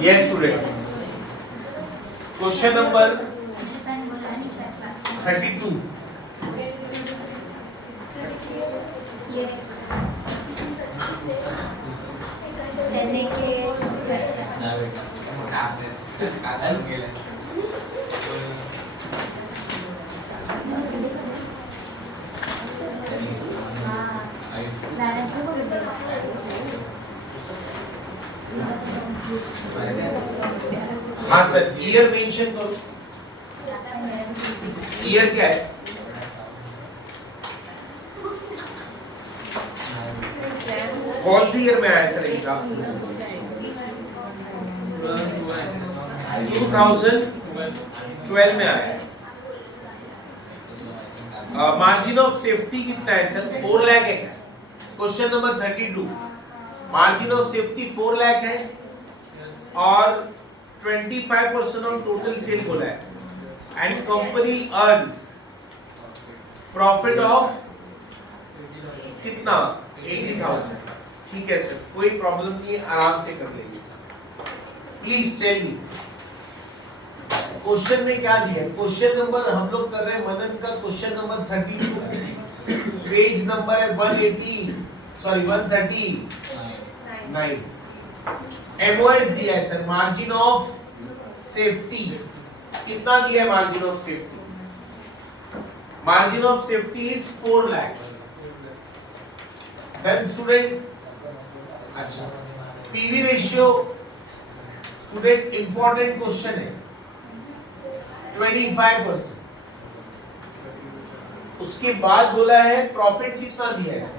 Yes, student. Question number 32. चने के चर्चा हाँ सर, ईयर मेंशन करो। ईयर क्या है? कौन सी ईयर में आया सर एग्जाम? 2012 में आया है। मार्जिन ऑफ सेफ्टी कितना है सर? 4 लाख है। Question number 32, margin of safety 4 lakh है और 25% ऑफ टोटल सेल बोला है and company earn profit of कितना? 80,000। ठीक है सर, कोई प्रॉब्लम नहीं है, आराम से कर लेंगे sir. Please tell me question में क्या दिया है? क्वेश्चन नंबर हम लोग कर रहे हैं मनन का क्वेश्चन नंबर 32, पेज नंबर है 139। एमओएस दिया है सर, मार्जिन ऑफ सेफ्टी कितना दिया है? Margin of safety, margin of safety is 4 lakh. Then student, अच्छा PV ratio student important question है, 25%। उसके बाद बोला है प्रॉफिट कितना दिया है सर?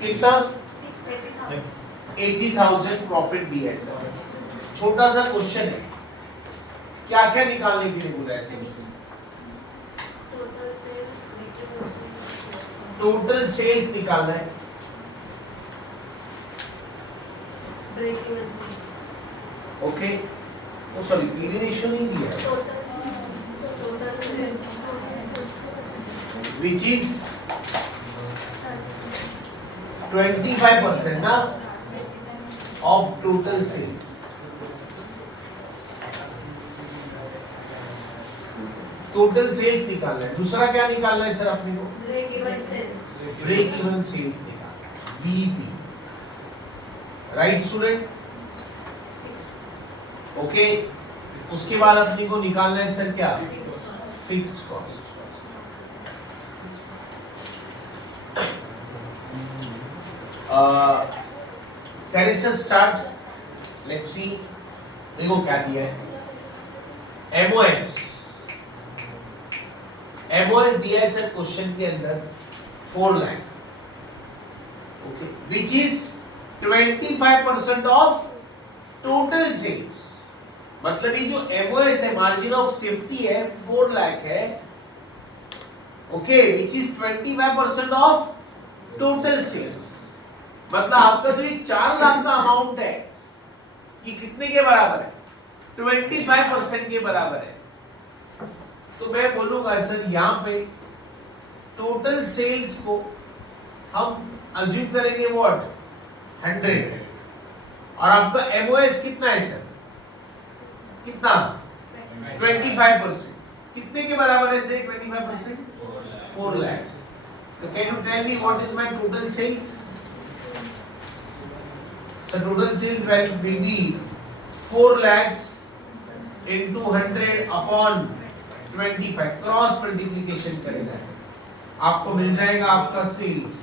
कितना? 80,000 प्रॉफिट दिया है सर। छोटा सा क्वेश्चन है, क्या क्या निकालने के लिए बोला है सर? टोटल सेल्स निकालना है। Okay, oh sorry, PV ratio नहीं दिया है, विच इज 25% ना of total sales. Total sales निकालना है। दूसरा क्या निकालना है सर अपने को? ब्रेक इवन सेल्स निकालना है, बीईपी। Right student? ओके, उसके बाद अपने को निकालना है सर क्या? Fixed cost. Can say start, let's see. देखो क्या दिया है, एमओएस दिया है सर क्वेश्चन के अंदर 4 lakh, okay, which is 25% of total sales. मतलब ये जो एमओएस है, मार्जिन ऑफ सेफ्टी है, 4 लाख है, okay, which is 25% of total sales. मतलब आपका जो ये 4 लाख का अमाउंट है, ये कितने के बराबर है? 25% के बराबर है। तो मैं बोलूंगा सर यहाँ पे टोटल सेल्स को हम अज्यूम करेंगे व्हाट? 100, और आपका एमओएस कितना है सर? कितना? 25%। कितने के बराबर है सर 25%? 4 लाख। तो can you tell me what is my total sales? So total sales value will be 4 lakhs into 100 upon 25, cross multiplication करेगा सर, आपको मिल जाएगा आपका सेल्स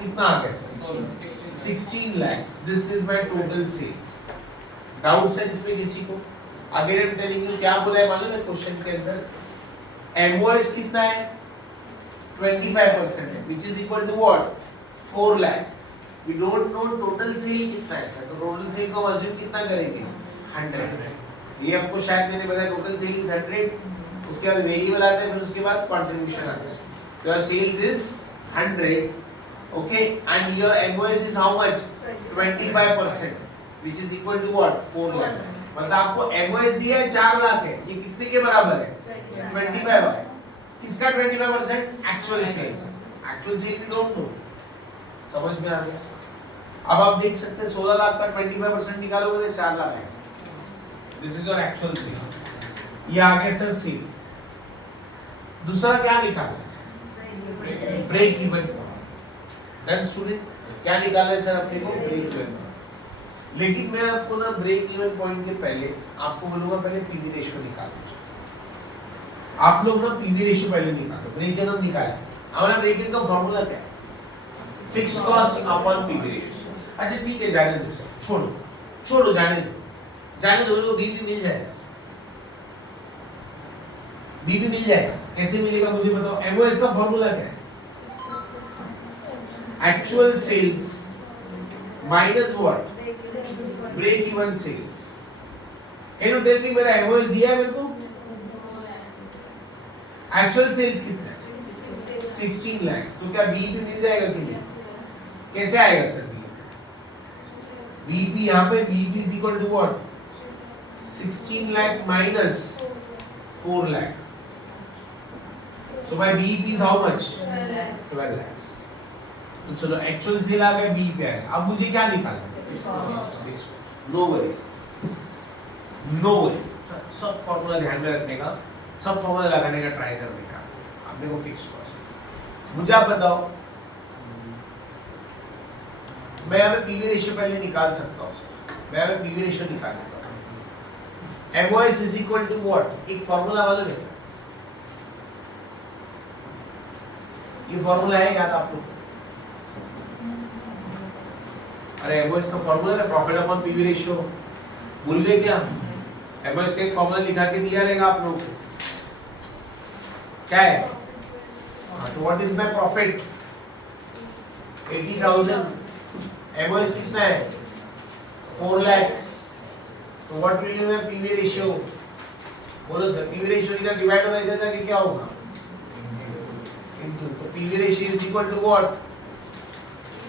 कितना आ गया sir? 16 lakhs. This is my total sales. Doubt है इसमें किसी को? Again I am telling you, क्या बोला है मालूम है क्वेश्चन के अंदर? एमओएस कितना है? 25% है, which is equal to what? 4 lakh. We don't know total sale कितना है सर, तो टोटल सेल को अज्यूम कितना करेंगे? 100। ये आपको शायद मैंने बताया, टोटल सेल इज 100, उसके बाद वेरिएबल आता है, फिर उसके बाद कंट्रीब्यूशन आता है। तो your sales is 100, okay, and your MOS is how much? 25%, which is equal to what? 4 lakh. मतलब आपको एमओएस दिया है 4 लाख है, ये कितने के बराबर है? 25 है। किसका 25%? Actual sale. Actual sale we don't know. समझ में आ गया? अब आप देख सकते हैं 16 लाख का 25% निकालोगे तो 4 लाख है। This is your actual sales. ये आ गया सर सेल्स। दूसरा क्या निकालना है? Break even point. Done student, क्या निकालना है सर अपने को? Break even point. लेकिन मैं आपको ना ब्रेक इवन पॉइंट के पहले आपको बोलूंगा पहले पीवी रेशियो निकालो। आप लोग ना पीवी रेशियो पहले निकालो, ब्रेक इवन निकालें। हमारा ब्रेक इवन का फॉर्मूला क्या है? Fixed cost upon PV ratio. अच्छा ठीक है, जाने दो सर, छोड़ो जाने दो मेरे को बीपी मिल जाएगा। बीपी मिल जाएगा, कैसे मिलेगा मुझे बताओ? एमओएस का फॉर्मूला क्या है? Actual sales minus what? Break even sales. Can you tell me मेरा एमओएस दिया है मेरे को? एक्चुअल सेल्स कितना है? 16 लाख। तो क्या बीपी मिल जाएगा कि नहीं? कैसे आएगा सर बीपी? यहाँ पे BEP is equal to what? 16 lakh minus 4 lakh. So my BEP is how much? 12 lakhs. तो चलो एक्चुअल सेल आ गया, BEP आ गया। अब मुझे क्या निकालना है? नो वरीज, सब फॉर्मूला ध्यान में रखने का, सब फॉर्मूला लगाने का ट्राई करने का। अब मेरे को फिक्स कॉस्ट मुझे आप बताओ, मैं यहाँ पे पीवी रेशियो पहले निकाल सकता हूँ सर। मैं यहाँ पे पीवी रेशियो निकाल लेता हूँ। MOS is equal to what? एक फॉर्मूला वाला है, ये फॉर्मूला है याद आप लोग? अरे एमओएस का फॉर्मूला है प्रॉफिट अपॉन पीवी रेशियो। भूल गए क्या? एमओएस का एक फॉर्मूला लिखा के दिया रहेगा आप लोगों को, क्या है? तो what is my profit? 80,000। MOS कितना है? 4 लाख। तो what will be my PV ratio? बोलो सर, पीवी रेशियो इधर डिवाइड होगा, इधर जाके क्या होगा? तो PV ratio is equal to what?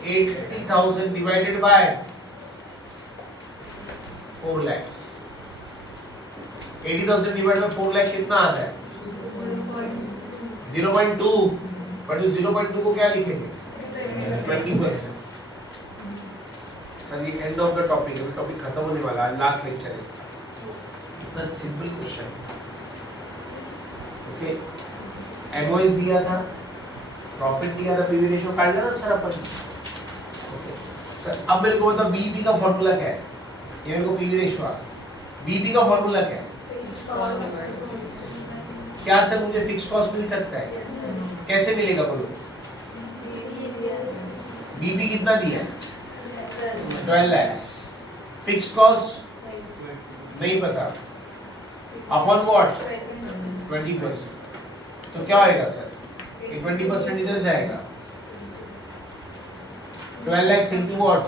80,000 divided by 4 lakhs. 80,000 divided by 4 lakhs कितना आता है? 0.2। बट उस 0.2 को क्या लिखेंगे? 20%। सर ये एंड ऑफ द टॉपिक है, टॉपिक खत्म होने वाला है, लास्ट लेक्चर है इसका। इतना सिंपल क्वेश्चन। ओके, एमओएस दिया था, प्रॉफिट दिया था, पीवी रेशियो काट लेना सर अपन। ओके सर, अब मेरे को बताओ बीईपी का फॉर्मूला क्या है? ये मेरे को पीवी रेशियो आ, बीईपी का फॉर्मूला क्या है? क्या सर मुझे फिक्स कॉस्ट मिल सकता है? कैसे मिलेगा बोलो? बीईपी कितना दिया? 12 लाख। फिक्स कॉस्ट नहीं पता, अपॉन व्हाट? 20%। तो क्या आएगा सर? 20% इधर जाएगा। 12 lakhs into what?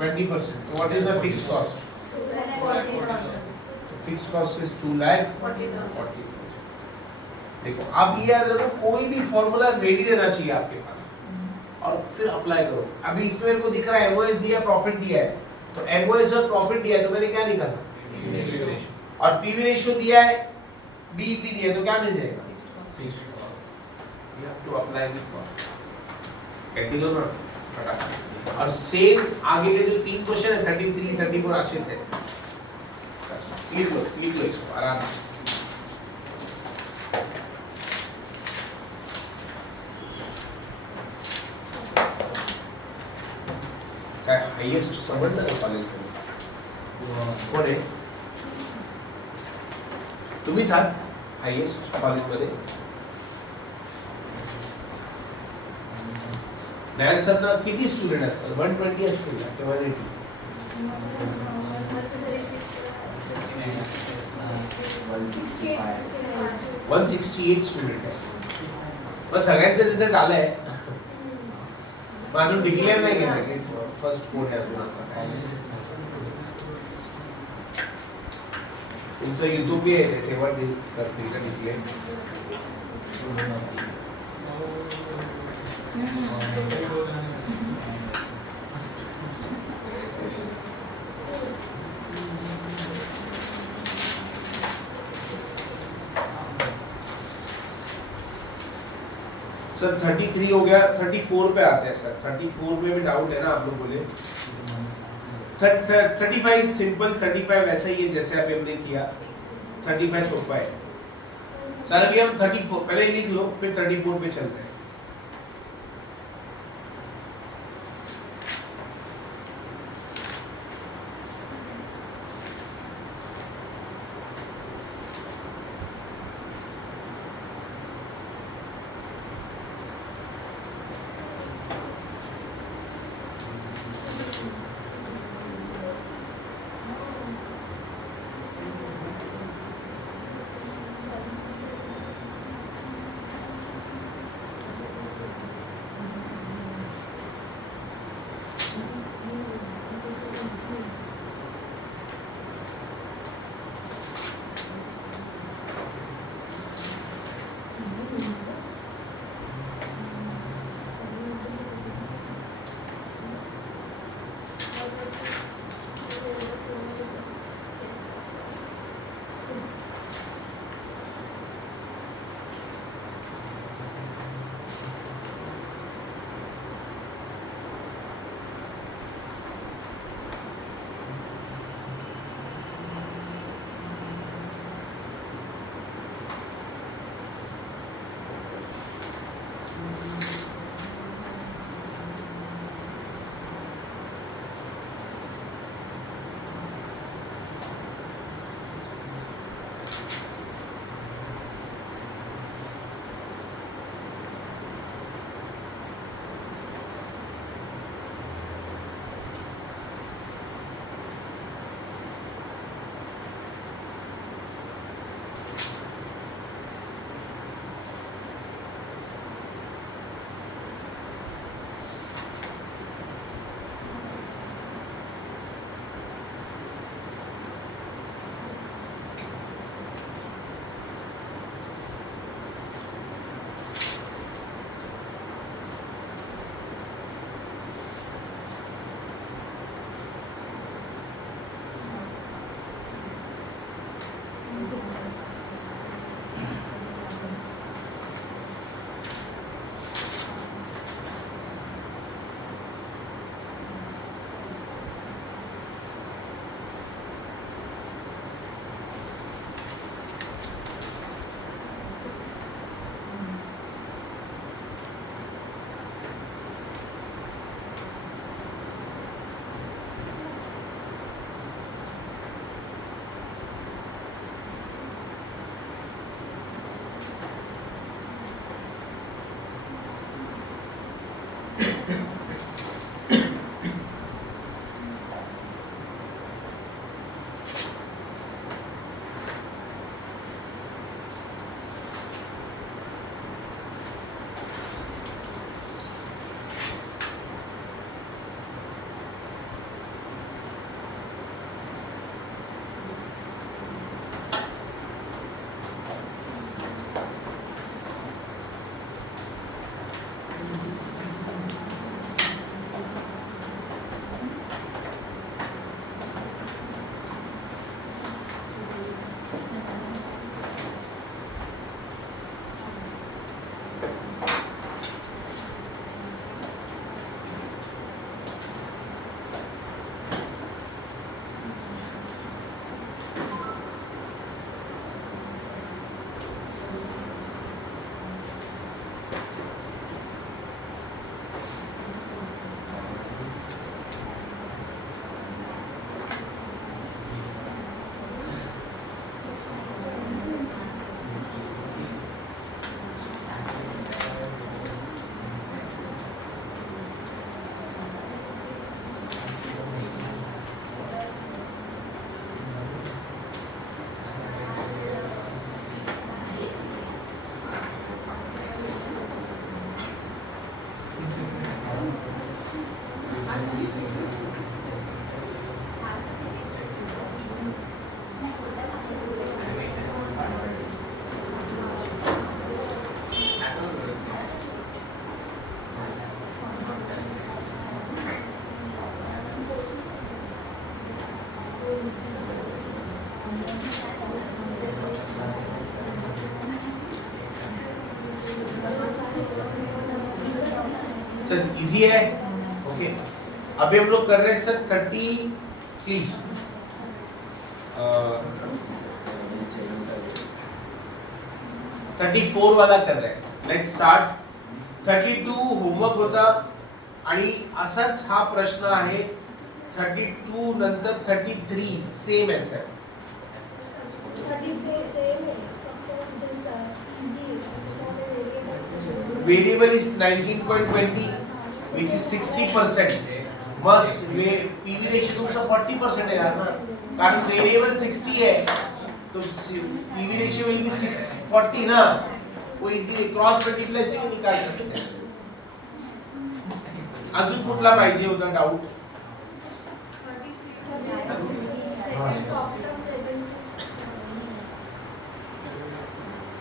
20%. So what is the fixed cost? Fixed cost is 2 lakh 40,000. देखो अब ये याद रखो, कोई भी फॉर्मूला रेडी रहना चाहिए आपके पास और फिर अप्लाई करो। अभी इसमें मेरे को दिख रहा है एमओएस दिया, प्रॉफिट दिया है, तो एमओएस और प्रॉफिट दिया है तो मैंने क्या निकालना? और पीवी रेशियो दिया है, बीईपी दिया है, तो क्या मिल जाएगा? Fixed. You have to apply the formula। कहती लो ना फटाफट। और सेम आगे के जो 3 क्वेश्चन है 33, 34 आशीष है, लिख लो इसको आराम से। हाईएस्ट समझ ना कॉलेज में कौन है? तुम्ही साथ हाईएस्ट कॉलेज मध्ये नयन सर ना किती स्टुडंट असतात? 120 असतील ना, 180? 168 स्टुडंट आहे। पण सगळ्यांचा रिझल्ट आलाय, अजून डिक्लेअर नाही केलं की फर्स्ट कोण आहे अजून असं काय। तुमचं युट्यूब आहे तेव्हा करतील का डिक्लेअर? सर 33 हो गया, 34 पे आते हैं सर। 34 में भी डाउट है ना आप लोग बोले। 35 सिंपल, 35 वैसा ही है जैसे अभी हमने किया। 35 सोपा है सर। अभी हम 34 पहले ही लिख लो, फिर 34 पे चलते हैं। सर इजी है. ओके, अभी हम लोग कर रहे हैं सर 30 प्लीज 34 वाला कर रहे हैं. Let's start. 32 होमवर्क होता आणि असाच हा प्रश्न आहे. 32 नंतर 33 सेम आहे सर. 34 सेम है फक्त जैसा easy variable is 19.20 which is 60%. बस पीवी रेशियो तुमचा 40% आहे ना, कारण वेरिएबल 60 है तो पीवी रेशियो विल बी 40 ना. वो इजीली क्रॉस मल्टीप्लाई से भी निकाल सकते हैं. अजून कुठला पाहिजे होता doubt?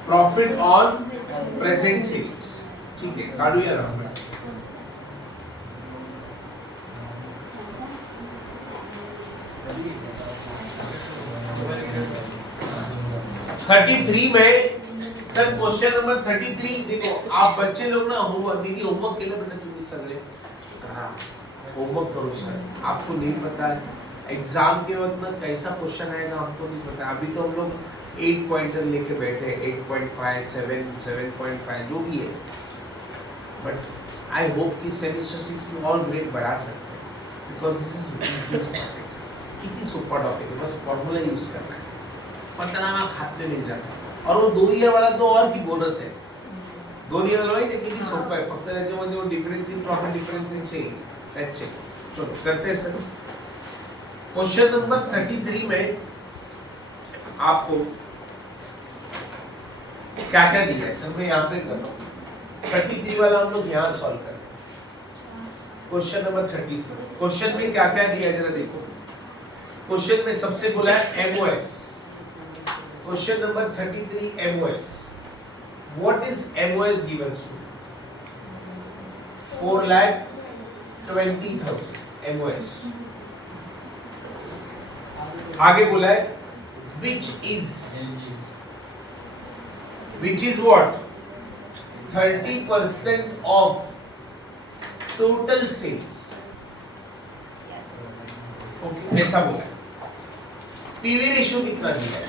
Profit on present sales. ठीक आहे, काढूया ना आपण. 33 में सर क्वेश्चन नंबर 33 देखो. आप बच्चे लोग ना होमवर्क दीदी होमवर्क केलं बेटा तुम्ही सगळे करा. होमवर्क करो सर. आपको नहीं पता है एग्जाम के वक्त ना कैसा क्वेश्चन आएगा आपको नहीं पता. अभी तो हम लोग 8 पॉइंटर लेके बैठे, 8.5 7 7.5 जो भी है. बट आई होप कि सेमेस्टर 6 में और ग्रेड बढ़ा सकते हैं, because this is easiest topic. कितनी सुपर टॉपिक है, बस फॉर्मूला यूज करना है. पता ना हाथ में मिल जाता. और वो 2 ईयर वाला तो और भी बोनस है. 2 ईयर वाला माहिती किती सोपं आहे. फक्त त्याच्यामध्ये वो difference in profit, difference in sales, that's it. चलो करते हैं सर. क्वेश्चन नंबर 33 में आपको क्या क्या दिया है सर, मैं यहाँ पे कर रहा हूँ. 33 वाला हम लोग यहाँ सॉल्व कर रहे हैं. Question number 33. क्वेश्चन में क्या क्या दिया है जरा देखो. क्वेश्चन में सबसे बोला है MOS. Question number 33 MOS. What is MOS given to? 4,20,000 MOS. आगे बोला है which is what 30% of total sales. Yes okay, ऐसा बोला है. पीवी रेशियो कितना दिया है?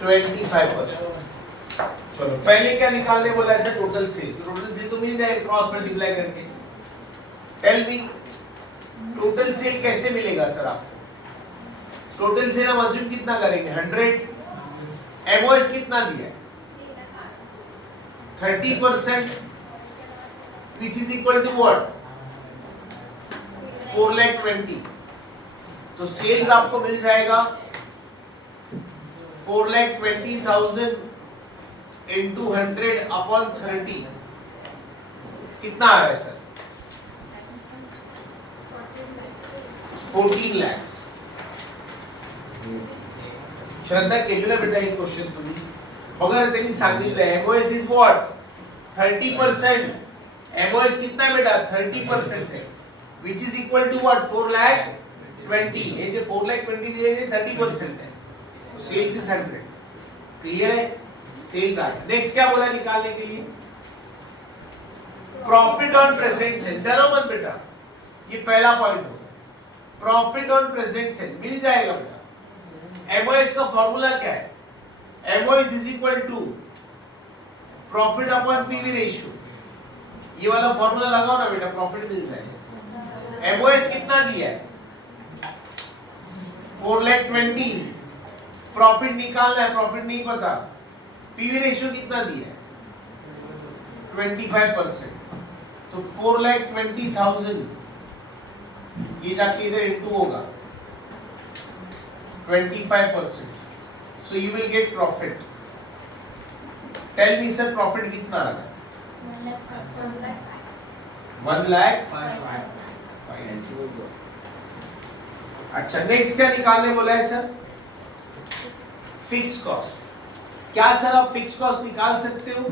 25%. चलो पहले क्या निकालने बोला है sir? Total sale. Total sale तो मिल जाएगा क्रॉस मल्टीप्लाई करके. टेल मी टोटल सेल कैसे मिलेगा सर आपको? टोटल सेल हम अज्यूम कितना करेंगे? 100. एमओएस कितना दिया है? 30% which is equal to what? 4,20,000. तो सेल्स आपको मिल जाएगा 4,20,000 into 100 upon 30. कितना आ रहा है सर? 14 lakhs. श्रद्धा केली ना बेटा हे क्वेश्चन तुम्ही बघा. त्यांनी सांगितलं एमओएस इज व्हाट 30%. एमओएस कितना है बेटा? 30% है, which is equal to what? 4,20,000. ये जो 4,20,000 दिए थे 30% है. तो सेल्स इज 100. क्लियर है? सेल का नेक्स्ट क्या बोला निकालने के लिए? Profit on present sale. डरो मत बेटा, ये पहला पॉइंट होगा. प्रॉफिट ऑन प्रेजेंट सेल मिल जाएगा बेटा. एमओएस का फॉर्मूला क्या है? MOS is equal to profit upon PV ratio. ये वाला फॉर्मूला लगाओ ना बेटा, प्रॉफिट मिल जाएगा. एमओएस कितना दिया है? 4,20,000. प्रॉफिट निकालना है, प्रॉफिट नहीं पता. पीवी रेशियो कितना दिया है? 25%. तो 4,20,000 ये जाके इधर इनटू होगा 25%. So you will get profit. Tell me sir, profit कितना आ रहा है? 1,05,000. अच्छा नेक्स्ट क्या निकालने बोला है सर? Fix cost. क्या सर आप फिक्स कॉस्ट निकाल सकते हो?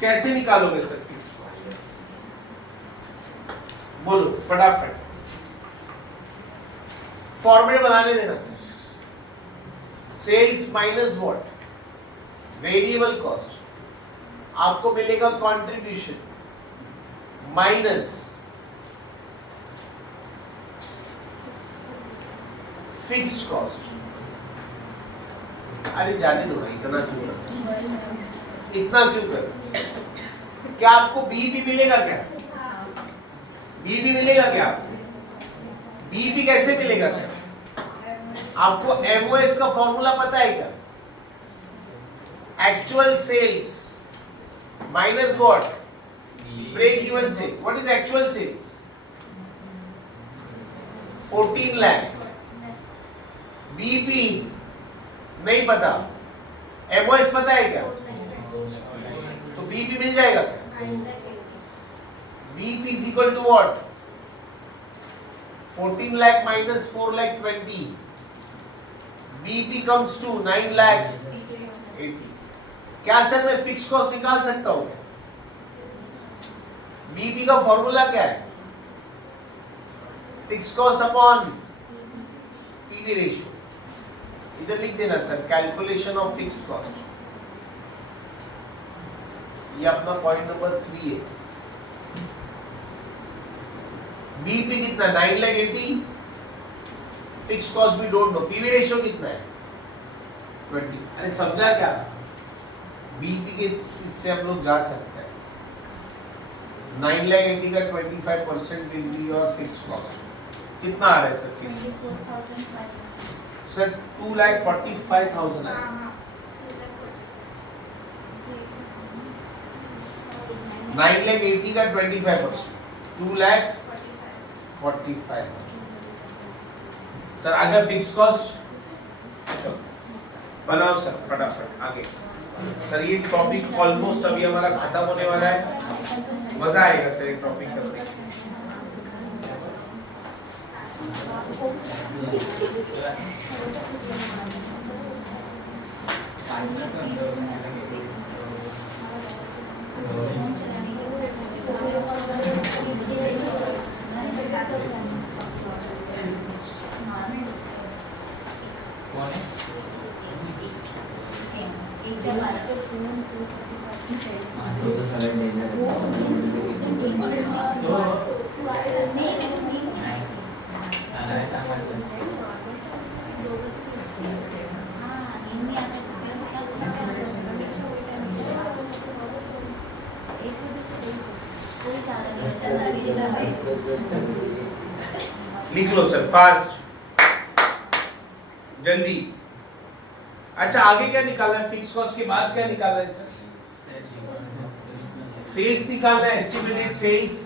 कैसे निकालोगे सर फिक्स कॉस्ट? बोलो फटाफट. फॉर्मूले बनाने देना sir. Sales minus what? Variable cost आपको मिलेगा कंट्रीब्यूशन माइनस फिक्स्ड कॉस्ट। अरे जाने दो ना, इतना क्यों कर, इतना क्यों कर? क्या आपको बीईपी मिलेगा क्या? बीईपी मिलेगा क्या आपको? बीईपी कैसे मिलेगा सर? आपको एमओएस का फॉर्मूला पता है क्या? Actual sales minus what? Break even sales. What is actual sales? 14 lakh. BEP नहीं पता, एमओएस पता है क्या? तो बीईपी मिल जाएगा। BEP is equal to what? 14 lakh minus 4 lakh 20. BEP comes to 9 lakh 80. क्या सर मैं फिक्स कॉस्ट निकाल सकता हूँ? बीईपी का फॉर्मूला क्या है? Fix cost upon PV ratio. इधर लिख देना sir, calculation of fixed cost. ये अपना पॉइंट नंबर 3 है। बीईपी कितना? 9 लाख 80। फिक्स कॉस्ट भी डोंट नो। पीवी रेशियो कितना है? 20। अरे समझा क्या? बीईपी के इससे हम लोग जा सकते हैं। 9 लाख 80 का 25% will be your fix cost. कितना आ रहा है सर फिक्स? 24,500 सर 2,45,000 है। 9 लाख 80 का 25%, 2,45,000। सर अगर फिक्स कॉस्ट बनाओ सर फटाफट आगे। सर ये टॉपिक ऑलमोस्ट अभी हमारा खत्म होने वाला है। मजा आएगा सर इस टॉपिक करने में। लिख लो सर फास्ट, जल्दी। अच्छा आगे क्या निकालना है? फिक्स कॉस्ट के बाद क्या निकालना है सर? सेल्स निकालना है, एस्टिमेटेड सेल्स।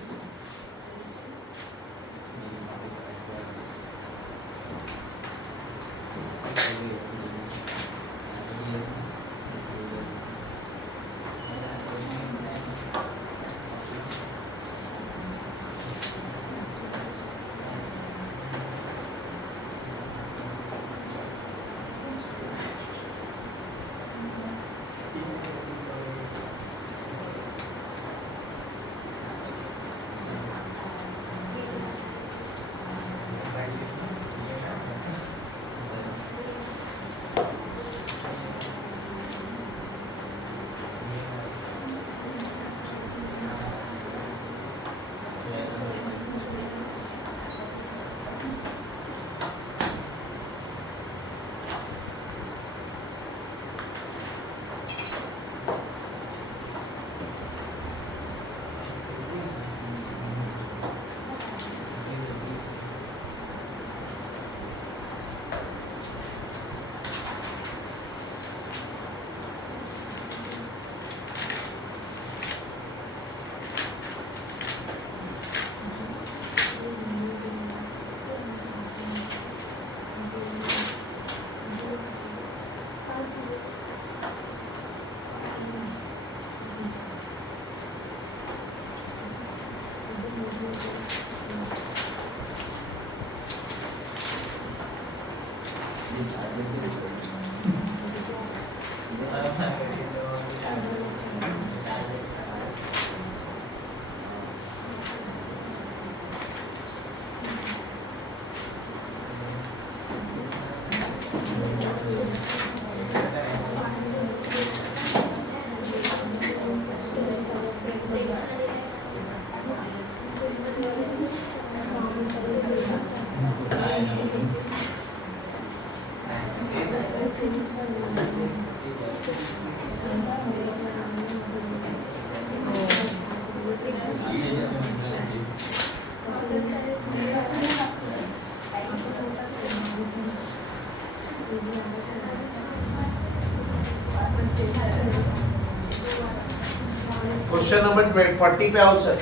क्वेश्चन नंबर 40 पे आओ सर,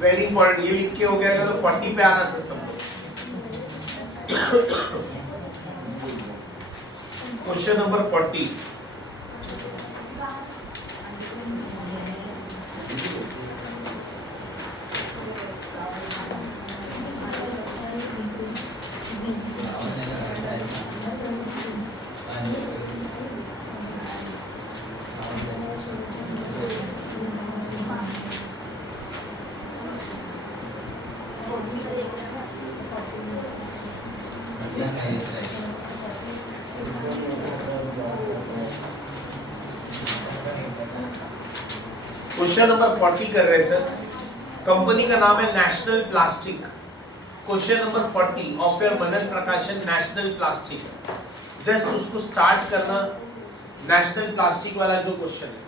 वेरी इंपॉर्टेंट, ये लिख के हो गया तो 40 पे आना सर सब लोग। क्वेश्चन नंबर 40, क्वेश्चन नंबर 40 कर रहे हैं सर। कंपनी का नाम है national plastic. Question number 40 of your Manan Prakashan national plastic. Just उसको स्टार्ट करना, नेशनल प्लास्टिक वाला जो क्वेश्चन है।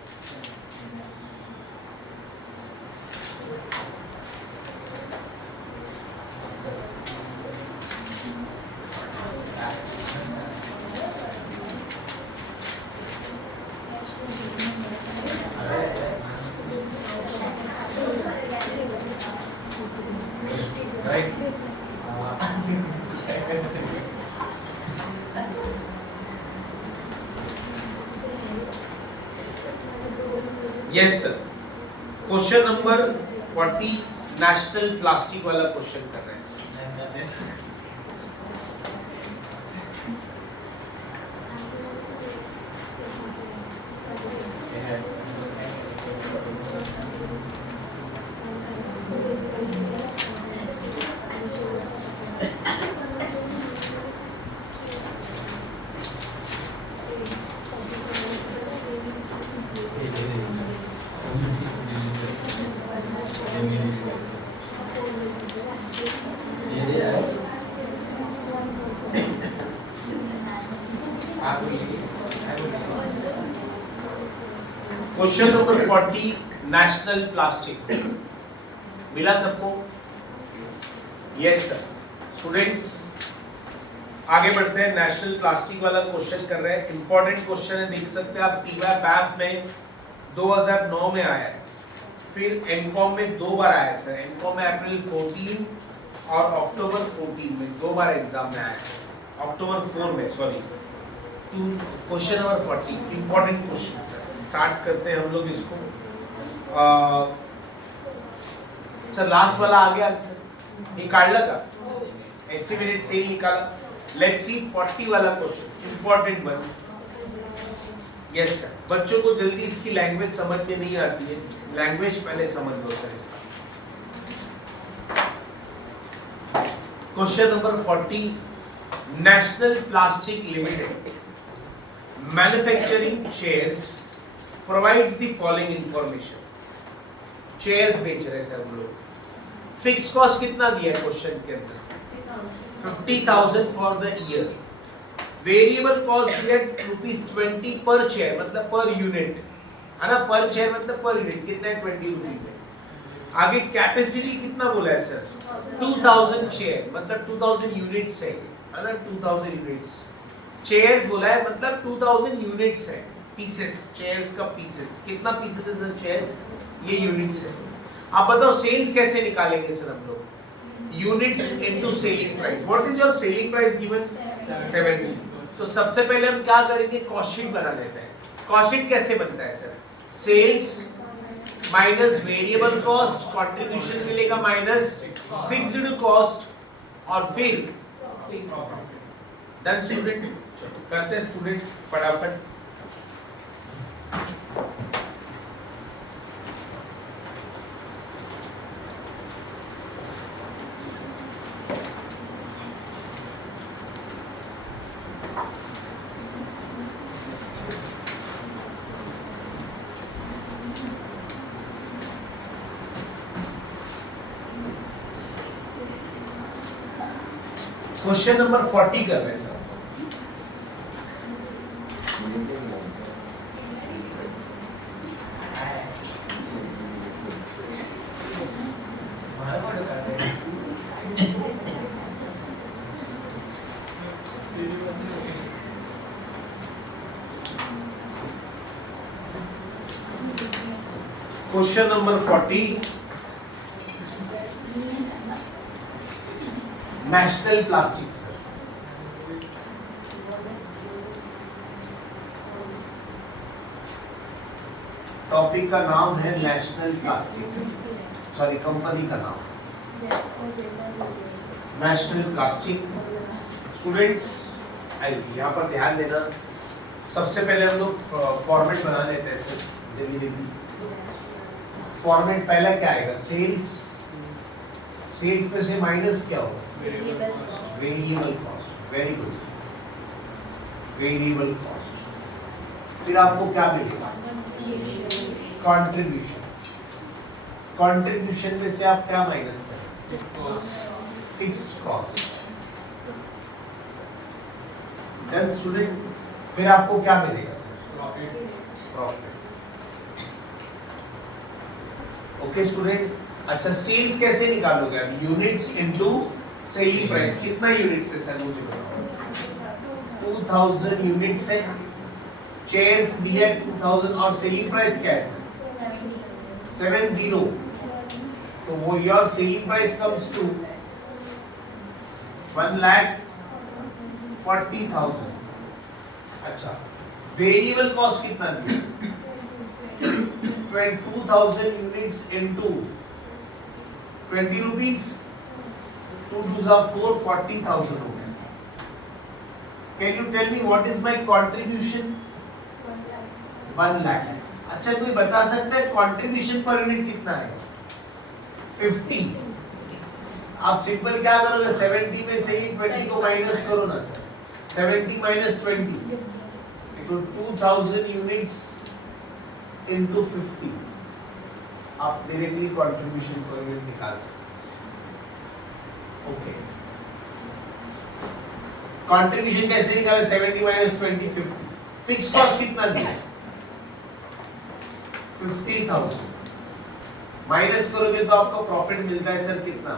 Yes sir, question number 40 national plastic वाला क्वेश्चन कर रहे हैं। क्वेश्चन नंबर 40 नेशनल प्लास्टिक मिला सबको? Yes sir. स्टूडेंट्स आगे बढ़ते हैं, नेशनल प्लास्टिक वाला क्वेश्चन कर रहे हैं। इंपॉर्टेंट क्वेश्चन है, देख सकते हैं आप। पीवाई बैफ में 2009 में आया है, फिर एमकॉम में 2 बार आया है सर। एमकॉम में अप्रैल 14 और अक्टूबर 14 में 2 बार एग्जाम में आया है। अक्टूबर 4 में, sorry. Question number 40 important question sir. Start करते हैं हम लोग इसको। सर लास्ट वाला आ गया आंसर, ये काढला का? एस्टिमेटेड सेल निकाला। लेट्स सी 40 वाला question, important one. Yes sir, बच्चों को जल्दी इसकी लैंग्वेज समझ में नहीं आती है, लैंग्वेज पहले समझ लो सर इसका। Question number 40, national plastic limited manufacturing chairs provides the following information. Chairs बेच रहे हैं सर हम लोग। फिक्स कॉस्ट कितना दिया है क्वेश्चन के अंदर? 50,000 for the year. Variable cost दिया ₹20 पर चेयर, मतलब पर यूनिट है ना। पर चेयर मतलब पर यूनिट कितना है? 20 रुपीज है। आगे कैपेसिटी कितना बोला है सर? 2000 चेयर, मतलब 2000 यूनिट्स है ना। 2000 यूनिट्स चेयर्स बोला है, मतलब 2000 यूनिट्स है। पीसेस, चेयर्स का पीसेस, कितना पीसेस है सर चेयर्स? ये यूनिट्स है। आप बताओ सेल्स कैसे निकालेंगे सर हम लोग? Units into selling price. What is your selling price given? 70। तो सबसे पहले हम क्या करेंगे? कॉस्ट शीट बना लेते हैं। कॉस्ट शीट कैसे बनता है sir? Sales minus variable cost, contribution मिलेगा माइनस फिक्स्ड कॉस्ट, और फिर डन स्टूडेंट। करते हैं स्टूडेंट फटाफट। क्वेश्चन नंबर 40 कर रहे हैं sir. Question number 40 national plastic sir. Topic का नाम है नेशनल प्लास्टिक, सॉरी कंपनी का नाम नेशनल प्लास्टिक। स्टूडेंट्स यहाँ पर ध्यान देना, सबसे पहले हम लोग फॉर्मेट बना लेते हैं सर, जल्दी जल्दी। फॉर्मेट पहला क्या आएगा? सेल्स, सेल्स में से माइनस क्या होगा? Variable cost. Very good, variable cost. फिर आपको क्या मिलेगा? कंट्रीब्यूशन। कंट्रीब्यूशन में से आप क्या माइनस करें? Fixed cost. देन स्टूडेंट फिर आपको क्या मिलेगा सर? प्रॉफिट। ओके स्टूडेंट, अच्छा सेल्स कैसे निकालोगे? अब यूनिट्स इनटू सेलिंग प्राइस। कितना यूनिट्स है सर मुझे बताओ? 2000 यूनिट्स है, चेयर्स दिया 2000 और सेलिंग प्राइस क्या है सर? 70। तो वो your selling price comes to 1,40,000। अच्छा वेरिएबल कॉस्ट कितना दिया? 2000 units into 20 rupees, 2 2s are 4, 40,000 हो गया। Can you tell me what is my contribution? 1 lakh। अच्छा कोई बता सकता है कंट्रीब्यूशन पर यूनिट कितना है? 50। आप सिंपल क्या करोगे? 70 में से ही 20 को माइनस करो ना सर। 70 minus 20 तो 2000 units into 50। आप डायरेक्टली कंट्रीब्यूशन पर यूनिट निकाल सकते हैं। ओके, कंट्रीब्यूशन कैसे निकाले? 70 minus 20 50। फिक्स कॉस्ट कितना दिया? 50,000। माइनस करोगे तो आपको प्रॉफिट मिलता है सर कितना?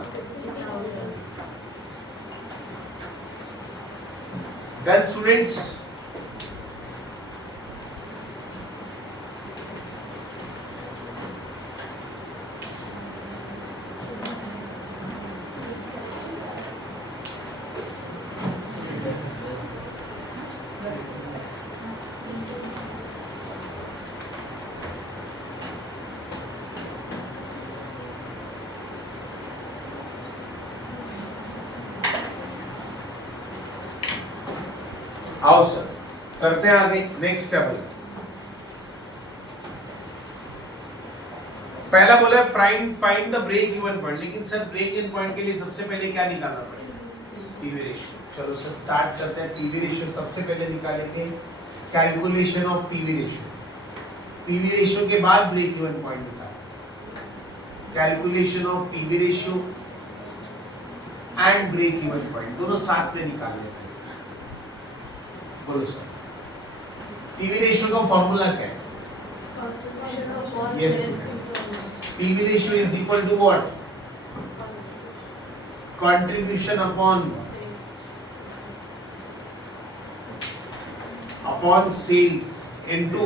देन स्टूडेंट्स आओ सर करते हैं आगे। नेक्स्ट क्या बोला? पहला बोला find the break even point, लेकिन सर ब्रेक इवन पॉइंट के लिए सबसे पहले क्या निकालना पड़ेगा? PV ratio. चलो सर स्टार्ट करते हैं। पीवी रेशियो सबसे पहले निकालेंगे, calculation of PV ratio. PV ratio के बाद ब्रेक इवन पॉइंट निकालेंगे। Calculation of PV ratio and break even point दोनों साथ में निकाल लेते हैं। बोलो सर पीवी रेशियो का फॉर्मूला क्या है? Yes, PV ratio is equal to what? Contribution upon sales into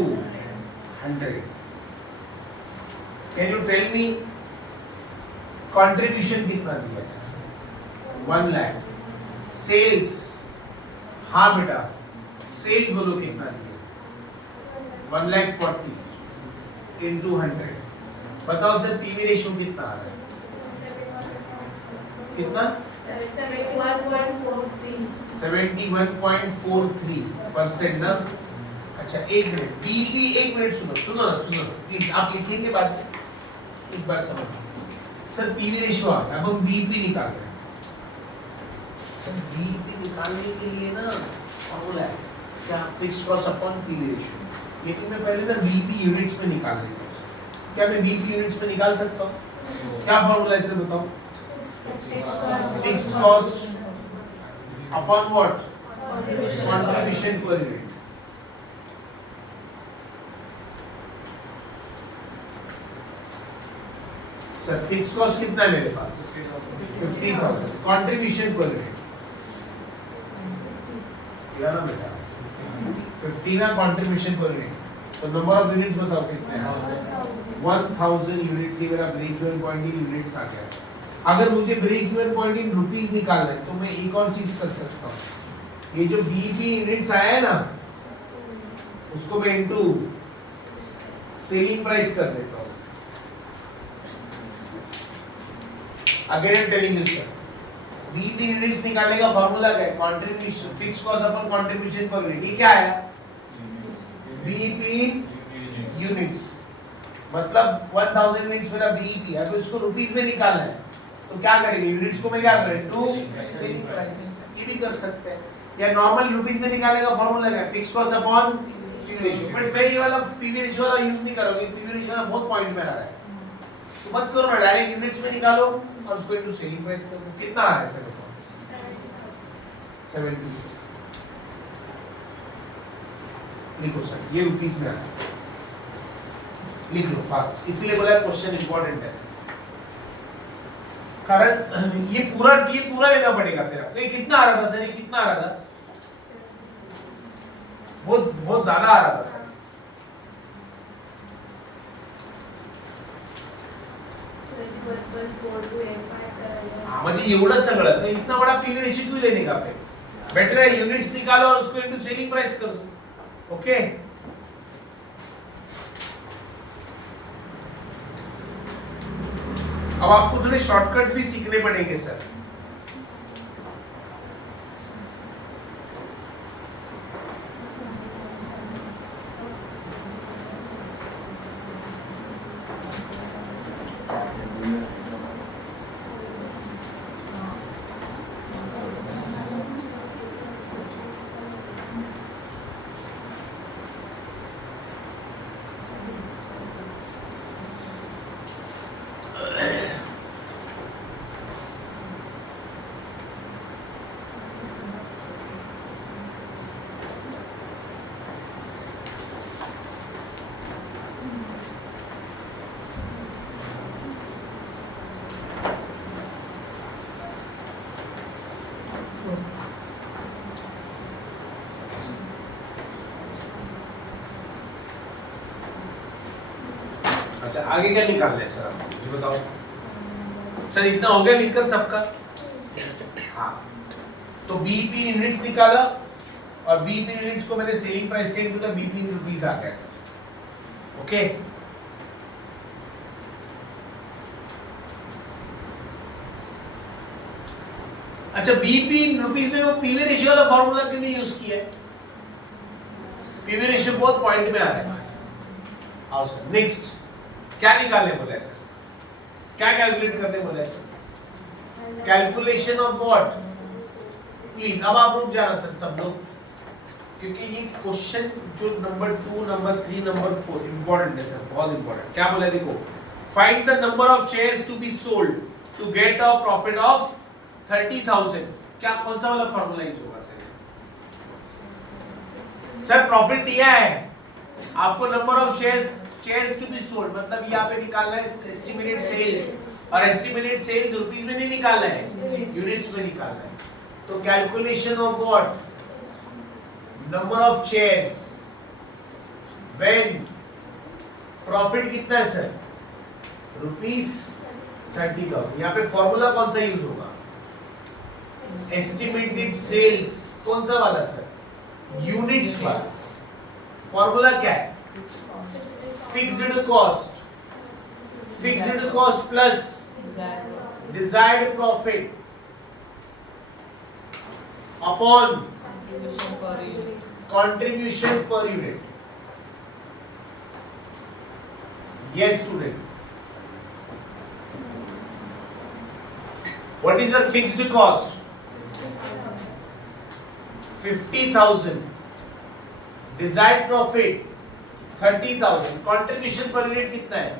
100। Can you tell me contribution कितना दिया सर? 1 लाख। सेल्स, हाँ बेटा सेल्स बोलो कितना दिया? 1,40,000 into 100। बताओ सर पीवी रेशियो कितना आ रहा है? कितना? 71.43% ना। अच्छा एक मिनट, बीपी एक मिनट सुनो प्लीज, आप लिखेंगे बाद में, एक बार समझिए सर। पीवी रेशियो आ गया, अब हम बीपी निकाल रहे हैं सर। बीपी निकालने के लिए ना फॉर्मूला है क्या? Fixed cost upon PV ratio. लेकिन मैं पहले ना बीपी यूनिट्स में निकाल लेता हूँ। क्या मैं बीपी यूनिट्स में निकाल सकता हूँ? क्या फॉर्मूला है सर बताओ? Fixed cost upon what? Contribution per unit. Sir fixed cost कितना है मेरे पास? 50,000। कंट्रीब्यूशन पर यूनिट क्या ना बेटा? 15 ना कंट्रीब्यूशन पर यूनिट तो नंबर ऑफ यूनिट्स बताओ कितने हैं 1000 यूनिट्स। ये मेरा break even point in units आ गया। अगर मुझे break even point in rupees निकालना है तो मैं एक और चीज कर सकता हूँ, ये जो बीपी यूनिट्स आया है ना उसको मैं इनटू सेलिंग प्राइस कर देता हूँ। Again I am telling you sir, BP units निकालने का फार्मूला क्या है? Contribution fixed cost upon contribution per unit. ये क्या आया? बीपी यूनिट्स मतलब 1000 यूनिट्स मेरा बीईपी है। अब इसको रुपीस में निकालना है तो क्या करेंगे? यूनिट्स को मैं क्या करें? To selling price. ये भी कर सकते हैं, या नॉर्मल रुपीस में निकालने का फार्मूला क्या है? Fixed cost upon PV ratio. But मैं ये वाला पीवी रेशियो वाला यूज नहीं करूंगा, पीवी रेशियो वाला बहुत पॉइंट में आ रहा है, तो मत करो ना, डायरेक्ट यूनिट्स में निकालो और उसको इनटू सेलिंग प्राइस कर दो। कितना आ रहा है सर? 70। लिखो सर, ये रुपीस में आ रहा है, लिख लो फास्ट, इसलिए बोला क्वेश्चन इंपॉर्टेंट है कारण ये पूरा लेना पड़ेगा फिर आपको। ये कितना आ रहा था सर? ये कितना आ रहा था? बहुत ज्यादा आ रहा था सर। म्हणजे एवढं सगळं तर इतना बड़ा पीवी रेशियो क्यों लेने का? फिर बेटर है यूनिट्स निकालो और उसको इनटू सेलिंग प्राइस कर दो। ओके अब आपको थोड़े शॉर्टकट्स भी सीखने पड़ेंगे सर। अच्छा आगे क्या निकालना है सर आपको ये बताओ। सर इतना हो गया लिखकर सबका? हाँ तो बीपी यूनिट्स निकाला और बीपी यूनिट्स को मैंने सेलिंग प्राइस से इनटू द बीपी रुपीस आ गया सर। ओके अच्छा बीपी रुपीस में वो पीवी रेशियो वाला फार्मूला क्यों नहीं यूज किया है? पीवी रेशियो बहुत पॉइंट में आ रहा है। आओ सर नेक्स्ट क्या निकालने बोला है सर? क्या कैलकुलेट करने बोला है sir? Calculation of what? Please अब आप रुक जाना सर सब लोग, क्योंकि ये क्वेश्चन जो नंबर 2 नंबर 3 नंबर 4 इंपॉर्टेंट है सर, बहुत इंपॉर्टेंट। क्या बोला है देखो, find the number of shares to be sold to get a profit of 30,000। क्या कौन सा वाला फार्मूला यूज होगा सर? सर प्रॉफिट दिया है आपको, number of shares to be sold मतलब यहाँ पे निकालना है एस्टिमेटेड सेल्स, और एस्टिमेटेड सेल्स रुपीस में नहीं निकालना है, यूनिट्स में निकालना है। तो calculation of what? Number of shares when profit कितना है सर? रुपीस 30,000। यहाँ पे फॉर्मूला कौन सा यूज होगा? एस्टिमेटेड सेल्स कौन सा वाला सर? यूनिट्स वाला। फॉर्मूला क्या है? Fixed cost plus desired profit upon contribution per unit. Yes student, what is your fixed cost? 50,000, desired profit 30,000, contribution per unit कितना है?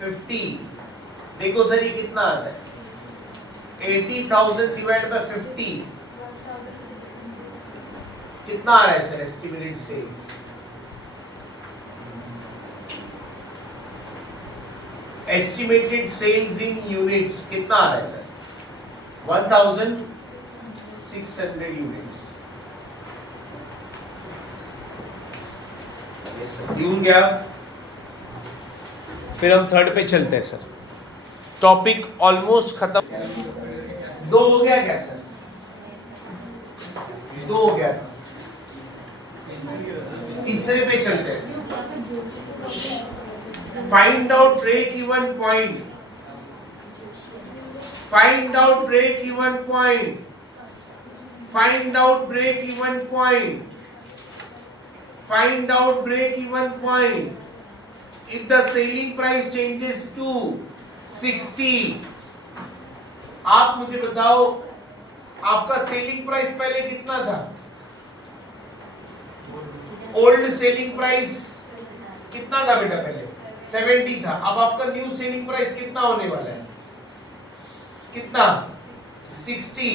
50। देखो सर ये कितना आता है? 80,000 डिवाइड बाय 50 कितना आ रहा है सर? एस्टिमेटेड सेल्स इन यूनिट्स कितना आ रहा है सर? 1,600 यूनिट्स। यस सर लिहून घ्या. फिर हम थर्ड पे चलते हैं सर. टॉपिक ऑलमोस्ट खत्म. 2 हो गया क्या सर? 2 हो गया. तीसरे पे चलते हैं sir. Find out break even point. Find out break even point. Find out break even point. Find out break even point if the selling price changes to 60. आप मुझे बताओ आपका सेलिंग प्राइस पहले कितना था? ओल्ड सेलिंग प्राइस कितना था बेटा? पहले 70 था. अब आपका न्यू सेलिंग प्राइस कितना होने वाला है? कितना? 60.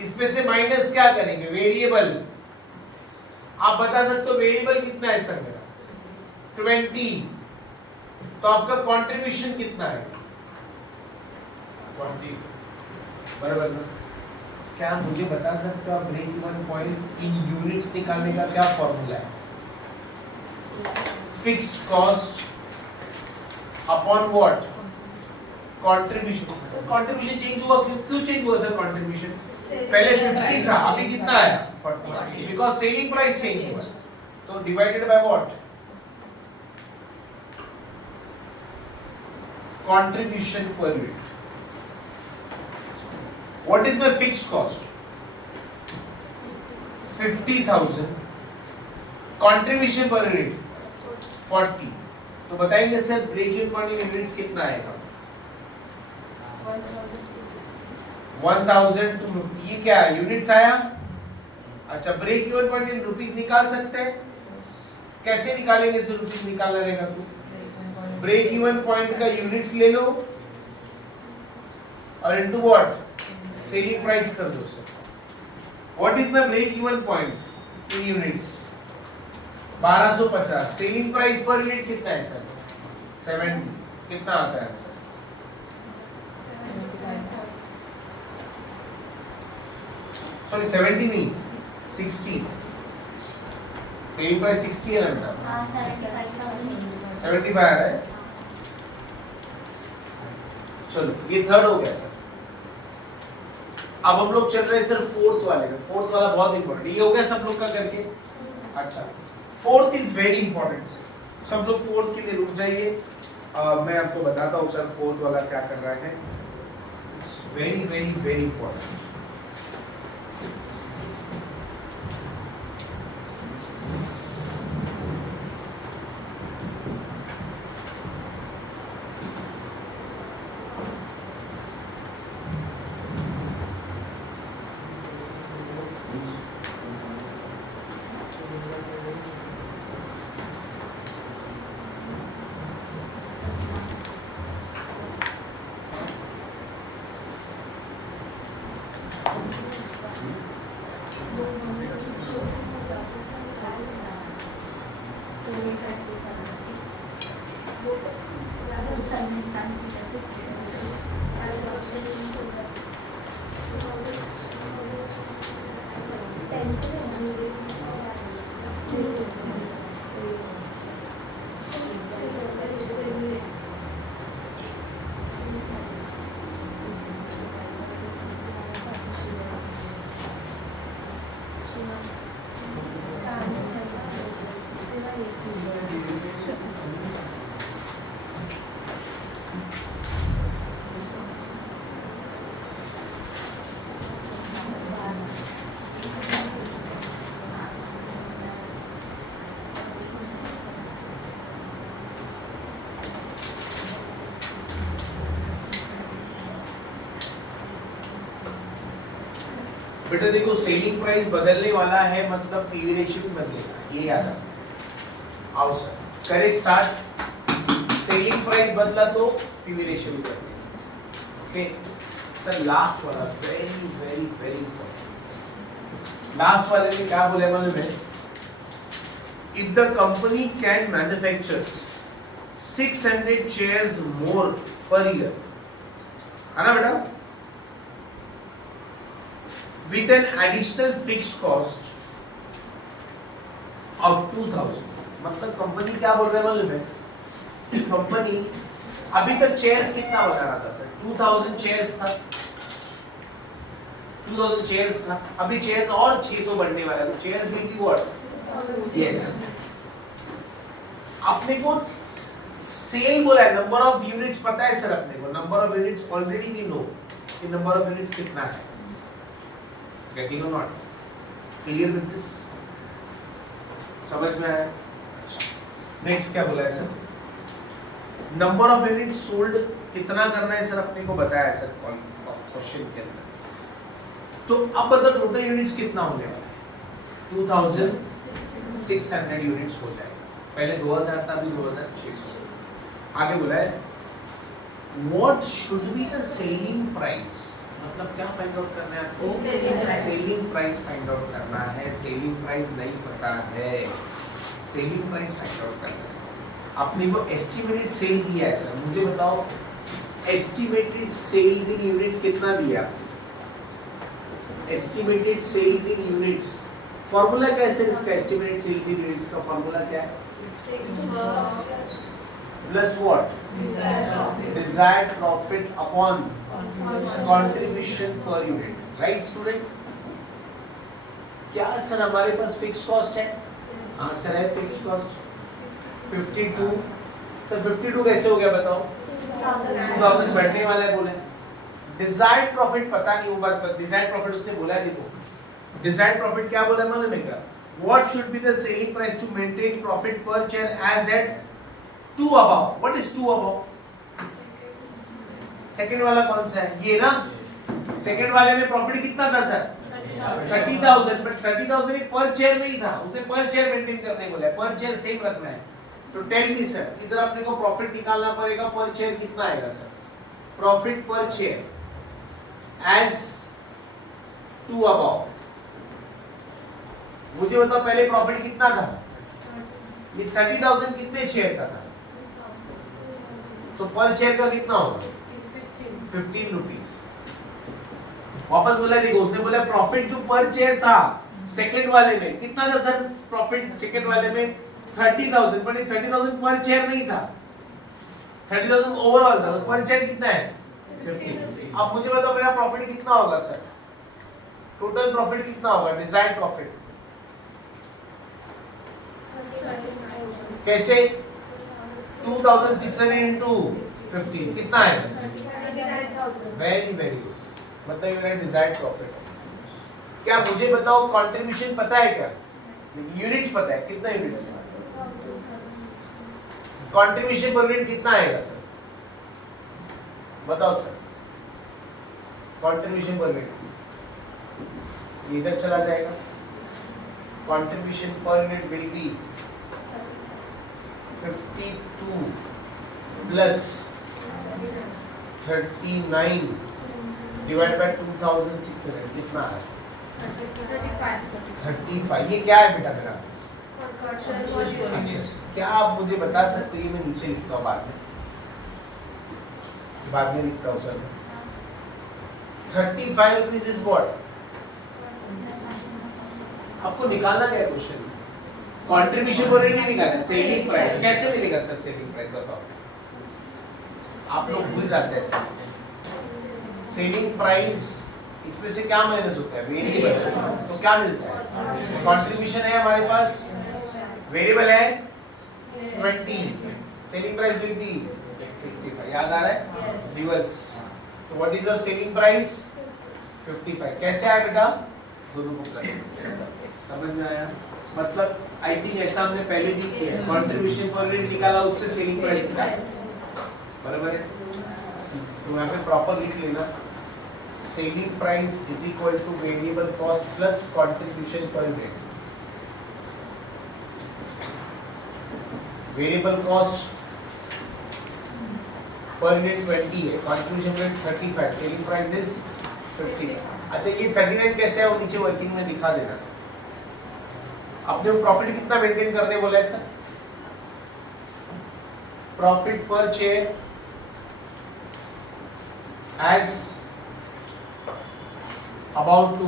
इसमें से माइनस क्या करेंगे? वेरिएबल. आप बता सकते हो वेरिएबल कितना है सर मेरा? 20. तो आपका कंट्रीब्यूशन कितना है? 40. बराबर ना? क्या मुझे बता सकते हो आप break even point in units निकालने का क्या फॉर्मूला है? Fixed cost upon what? Contribution. Sir contribution change हुआ क्यों चेंज हुआ सर कंट्रीब्यूशन? पहले 50 था अभी कितना है? 40. बिकॉज सेलिंग प्राइस चेंज हुआ. तो divided by what? Contribution per unit. What is my fixed cost? 50,000. Contribution per unit 40. तो बताएंगे sir break even point in units कितना आएगा? 1000. ये क्या है? यूनिट्स आया. अच्छा break even point in rupees निकाल सकते हैं. कैसे निकालेंगे सर? रुपीस निकालना रहेगा तो ब्रेक इवन पॉइंट का यूनिट्स ले लो और इनटू व्हाट? सेलिंग प्राइस कर दो sir. What is my break even point in units? 1250. Selling price per unit कितना है सर? 70. कितना आता है सर? सॉरी 70 नहीं 60. सेलिंग प्राइस 60 है ना? हाँ 75,000. 75 आ रहा है. चलो ये थर्ड हो गया सर. अब हम लोग चल रहे हैं सर फोर्थ वाले का. फोर्थ वाला बहुत इंपॉर्टेंट. ये हो गया सब लोग का करके. अच्छा फोर्थ इज वेरी इंपॉर्टेंट. सब लोग फोर्थ के लिए रुक जाइए. मैं आपको बताता हूँ सर फोर्थ वाला क्या कर रहा है. It's very very very important. बेटा देखो सेलिंग प्राइस बदलने वाला है मतलब पीवी रेशियो भी बदलेगा. ये याद रखना. आओ सर करें स्टार्ट. सेलिंग प्राइस बदला तो पीवी रेशियो भी बदलेगा. ओके सर लास्ट वाला very very very important. Last वाले में क्या बोले मालूम है? If the company can manufacture 600 chairs more per year, है ना बेटा, with an additional fixed cost of 2000. मतलब कंपनी क्या बोल रहे हैं मालूम है? कंपनी अभी तक चेयर्स कितना बना रहा था सर? 2000 चेयर्स था, 2000 चेयर्स था, अभी चेयर्स और 600 बढ़ने वाला है, तो chairs will be what? Yes, अपने को सेल बोला है, नंबर ऑफ यूनिट्स पता है सर अपने को, number of units already we know कि नंबर ऑफ यूनिट्स कितना है, गेटिंग और नॉट क्लियर विद दिस, समझ में आया? नेक्स्ट क्या बोला है sir? Number of units sold कितना करना है सर अपने को बताया है सर क्वेश्चन के अंदर। तो अब बताओ टोटल यूनिट्स कितना होने वाला है? 2600 यूनिट्स हो जाएगा, पहले 2000 था, अभी 2600। आगे बोला है what should be the selling price, मतलब क्या फाइंड आउट करना है आपको? सेलिंग प्राइस फाइंड आउट करना है। सेलिंग प्राइस नहीं पता है, सेलिंग प्राइस फाइंड आउट करना है। अपने को एस्टिमेटेड सेल दिया है सर, मुझे बताओ एस्टिमेटेड सेल्स इन यूनिट्स कितना दिया? एस्टिमेटेड सेल्स इन यूनिट्स, फॉर्मूला क्या है सर इसका? एस्टिमेटेड सेल्स इन यूनिट्स का फॉर्मूला क्या है? Plus what? Desired profit upon contribution per unit, right student? क्या सर हमारे पास फिक्स्ड कॉस्ट है? हाँ सर है फिक्स्ड कॉस्ट 52। सर 52 कैसे हो गया बताओ? 2000 बढ़ने वाला है बोले। डिजायर्ड प्रॉफिट पता नहीं वो बात, डिजायर्ड प्रॉफिट उसने बोला है, देखो डिजायर्ड प्रॉफिट क्या बोला मालूम है क्या? What should be the selling price to maintain profit per share as at 2 above. What is 2 above? Second वाला कौन सा है? ये ना, सेकंड वाले में प्रॉफिट कितना था सर? 30,000, बट 30,000 एक पर शेयर में ही था, उसने पर शेयर मेंटेन करने बोला है, पर शेयर सेम रखना है। तो टेल मी सर, इधर अपने को प्रॉफिट निकालना पड़ेगा, पर शेयर कितना आएगा sir? Profit per share as 2 above. मुझे बताओ पहले प्रॉफिट कितना था? ये 30,000 कितने शेयर का था? तो पर शेयर का कितना होगा? 15 रुपीज। वापस बोला, देखो उसने बोला प्रॉफिट जो पर शेयर था सेकंड वाले में कितना था सर? प्रॉफिट सेकंड वाले में 30,000, पर 30,000 पर शेयर नहीं था, 30,000 ओवरऑल था, तो पर शेयर कितना है? 15। अब मुझे बताओ मेरा प्रॉफिट कितना होगा सर? टोटल प्रॉफिट कितना होगा? डिजायर्ड प्रॉफिट कैसे? 2600 into 15 कितना है? वेरी वेरी गुड, मतलब ये मेरा डिजायर्ड प्रॉफिट है। क्या मुझे बताओ कंट्रीब्यूशन पता है क्या? यूनिट्स पता है, कितना यूनिट्स? कंट्रीब्यूशन पर यूनिट कितना आएगा सर? बताओ सर, कंट्रीब्यूशन पर यूनिट इधर चला जाएगा, contribution per unit will be 52 plus 39 divide by 2600 कितना है? 35। ये क्या है बेटा मेरा? अच्छा, क्या आप मुझे बता सकते हैं? मैं नीचे लिखता हूँ बाद में लिखता हूँ सर। 35 rupees is what? आपको निकालना क्या क्वेश्चन? कंट्रीब्यूशन पर नहीं निकालना, सेलिंग प्राइस। कैसे मिलेगा सर सेलिंग प्राइस बताओ? आप लोग भूल जाते हैं सर। सेलिंग प्राइस इसमें से क्या माइनस होता है? वेरिएबल, तो क्या मिलता है? कंट्रीब्यूशन है हमारे पास, वेरिएबल है 20, सेलिंग प्राइस विल बी 55। याद आ रहा है? रिवर्स। तो what is your selling price? 55। कैसे आया बेटा? दोनों को प्लस। समझ में आया? मतलब आई थिंक ऐसा हमने पहले भी किया है, कंट्रीब्यूशन पर यूनिट निकाला, उससे सेलिंग प्राइस निकाला, बराबर है? तो यहाँ पे प्रॉपर लिख लेना, selling price is equal two variable cost plus contribution per unit. Variable cost per unit 20 है, कंट्रीब्यूशन पर 35, सेलिंग प्राइस इज 50। अच्छा ये 39 कैसे है वो नीचे वर्किंग में दिखा देना सर। अपने को प्रॉफिट कितना मेंटेन करने बोला है sir? Profit per share as about 2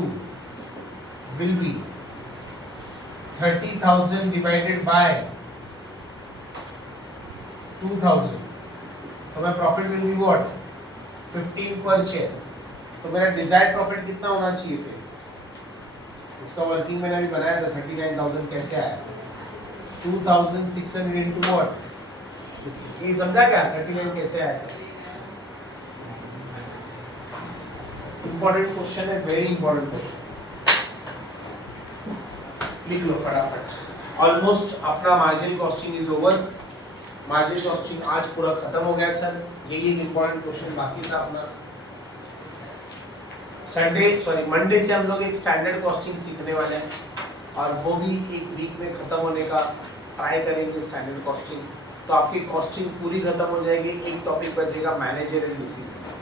will be 30,000 divided by 2000, तो my profit will be what? 15 per share. तो मेरा डिजायर्ड प्रॉफिट कितना होना चाहिए फिर? इसका वर्किंग मैंने अभी बनाया था 39,000 कैसे आया? 2,600 into what? ये समझा क्या? 39 कैसे आया? इंपॉर्टेंट क्वेश्चन है, वेरी इंपॉर्टेंट क्वेश्चन। लिख लो फटाफट। ऑलमोस्ट अपना margin costing is over. Margin costing आज पूरा खत्म हो गया सर। यही एक इंपॉर्टेंट क्वेश्चन बाकी था अपना। मंडे से हम लोग एक स्टैंडर्ड कॉस्टिंग सीखने वाले हैं और वो भी एक वीक में खत्म होने का ट्राई करेंगे स्टैंडर्ड कॉस्टिंग। तो आपकी कॉस्टिंग पूरी खत्म हो जाएगी। एक टॉपिक बचेगा मैनेजरियल डिसीजन।